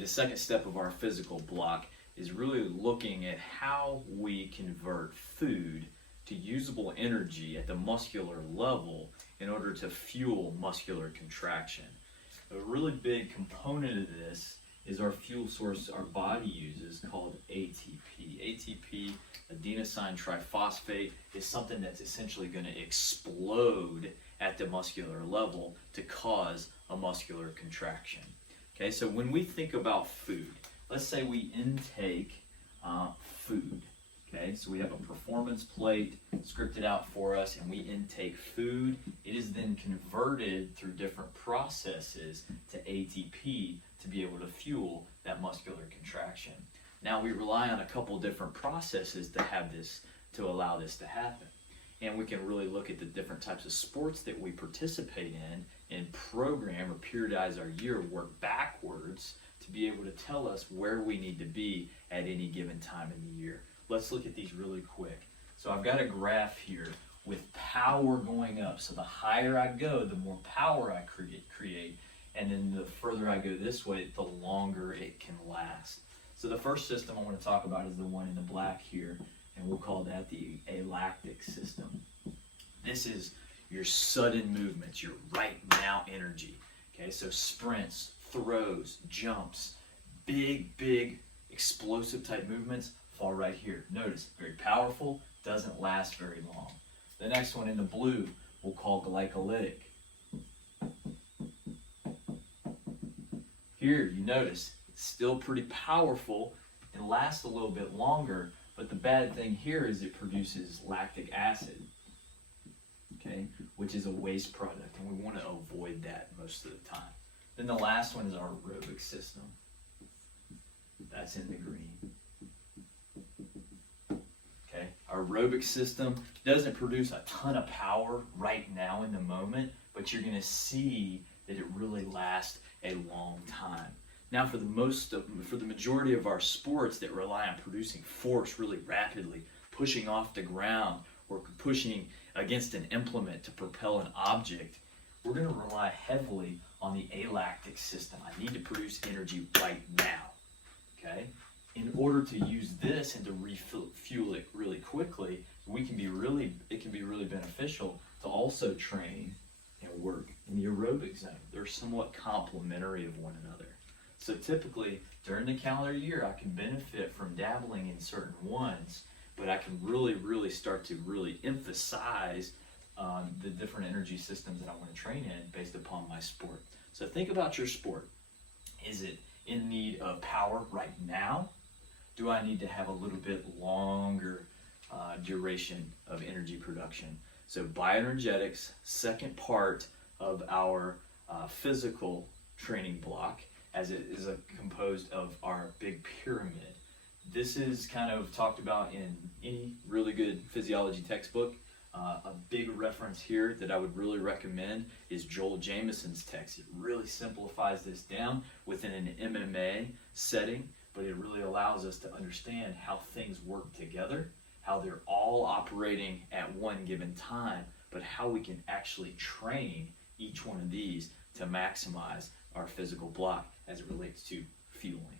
the second step of our physical block is really looking at how we convert food to usable energy at the muscular level in order to fuel muscular contraction. A really big component of this is our fuel source our body uses called ATP. ATP, adenosine triphosphate, is something that's essentially going to explode at the muscular level to cause a muscular contraction. Okay, so when we think about food, let's say we intake food. Okay, so we have a performance plate scripted out for us and we intake food. It is then converted through different processes to ATP to be able to fuel that muscular contraction. Now we rely on a couple different processes to have this, to allow this to happen. And we can really look at the different types of sports that we participate in and program or periodize our year, work backwards to be able to tell us where we need to be at any given time in the year. Let's look at these really quick. So I've got a graph here with power going up. So the higher I go, the more power I create. And then the further I go this way, the longer it can last. So the first system I want to talk about is the one in the black here, and we'll call that the alactic system. This is your sudden movements, your right now energy. Okay, so sprints, throws, jumps, big explosive type movements fall right here. Notice, very powerful, doesn't last very long. The next one in the blue we'll call glycolytic. Here you notice it's still pretty powerful and lasts a little bit longer, but the bad thing here is it produces lactic acid, okay, which is a waste product, and we want to avoid that most of the time. Then the last one is our aerobic system. That's in the green. Okay, our aerobic system doesn't produce a ton of power right now in the moment, but you're going to see that it really lasts a long time. Now for the majority of our sports that rely on producing force really rapidly, pushing off the ground or pushing against an implement to propel an object, we're going to rely heavily on the alactic system. I need to produce energy right now. Okay? In order to use this and to refuel it really quickly, it can be really beneficial to also train and work in the aerobic zone. They're somewhat complementary of one another. So typically during the calendar year, I can benefit from dabbling in certain ones, but I can really start to really emphasize the different energy systems that I want to train in based upon my sport. So think about your sport. Is it in need of power right now? Do I need to have a little bit longer duration of energy production? So bioenergetics, second part of our physical training block, as it is composed of our big pyramid. This is kind of talked about in any really good physiology textbook. A big reference here that I would really recommend is Joel Jamieson's text. It really simplifies this down within an MMA setting, but it really allows us to understand how things work together, how they're all operating at one given time, but how we can actually train each one of these to maximize our physical block as it relates to fueling.